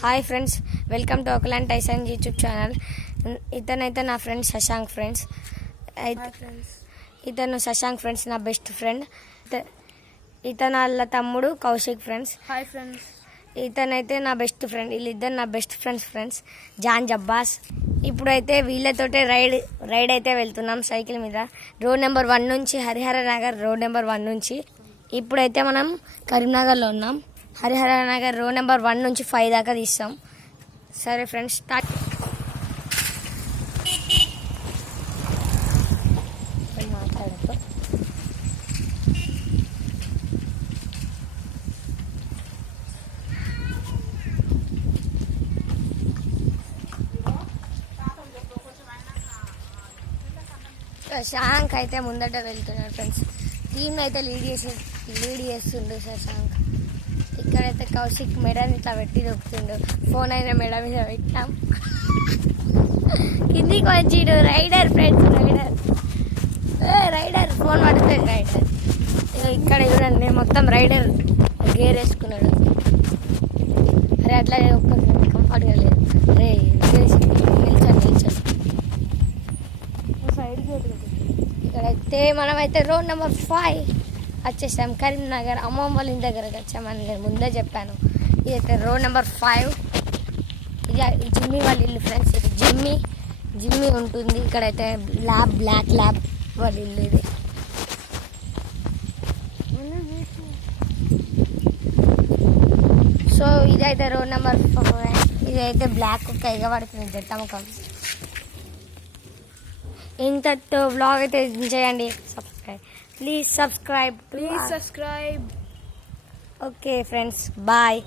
Hi friends, welcome to ఒకలాంటి Tyson YouTube channel. ఇతనైతే నా ఫ్రెండ్ శశాంక్ ఫ్రెండ్స్. ఇతను శశాంక్ ఫ్రెండ్స్ నా బెస్ట్ ఫ్రెండ్. ఇతను వాళ్ళ తమ్ముడు కౌశిక్ ఫ్రెండ్స్. Hi friends. ఇతనైతే నా బెస్ట్ ఫ్రెండ్. వీళ్ళిద్దరు నా బెస్ట్ ఫ్రెండ్స్ జాన్ జబ్బాస్. ఇప్పుడైతే వీళ్ళతోటే రైడ్ అయితే వెళ్తున్నాం సైకిల్ మీద. రోడ్ నెంబర్ 1 నుంచి హరిహర నగర్ రోడ్ నెంబర్ 1 నుంచి. ఇప్పుడైతే మనం కరీంనగర్లో ఉన్నాం. హరిహర నగర్ రోడ్ నెంబర్ 1 నుంచి 5 దాకా తీస్తాం. సరే ఫ్రెండ్స్, స్టార్ట్. మాట్లాడకు. శశాంక్ అయితే ముందట వెళ్తున్నాడు ఫ్రెండ్స్. టీమ్ అయితే లీడ్ చేస్తుండు శశాంక్. ఇక్కడైతే కౌశిక్ మెడని ఇట్లా పెట్టి దొక్కుతుండు. ఫోన్ అయినా మెడ మీద పెట్టాం. కిందికి వచ్చిండు రైడర్ ఫ్రెండ్స్. రైడర్ ఫోన్ పడుతుంది. రైడర్ ఇక్కడ చూడండి, మొత్తం రైడర్ గేర్ వేసుకున్నాడు. అరే అట్లా కంఫర్ట్గా లేదు. అరే నిల్చొని ఇక్కడైతే మనమైతే రోడ్ నెంబర్ 5 వచ్చేసాం. కరీంనగర్ అమ్మమ్మ వాళ్ళ ఇంటి దగ్గరకు వచ్చామని నేను ముందే చెప్పాను. ఇదైతే రోడ్ నెంబర్ 5. ఇది జిమ్మీ వాళ్ళ ఇల్లు ఫ్రెండ్స్. ఇది జిమ్మీ ఉంటుంది. ఇక్కడైతే బ్లాక్ ల్యాబ్ వాళ్ళ ఇల్లు ఇది. సో ఇదైతే రోడ్ నెంబర్ 5. ఇదైతే బ్లాక్ కుక్క ఎగబడుతుంది జట్టముఖం. ఇంతతో వ్లాగ్ అయితే చేయండి. Please subscribe. Okay okay friends, bye.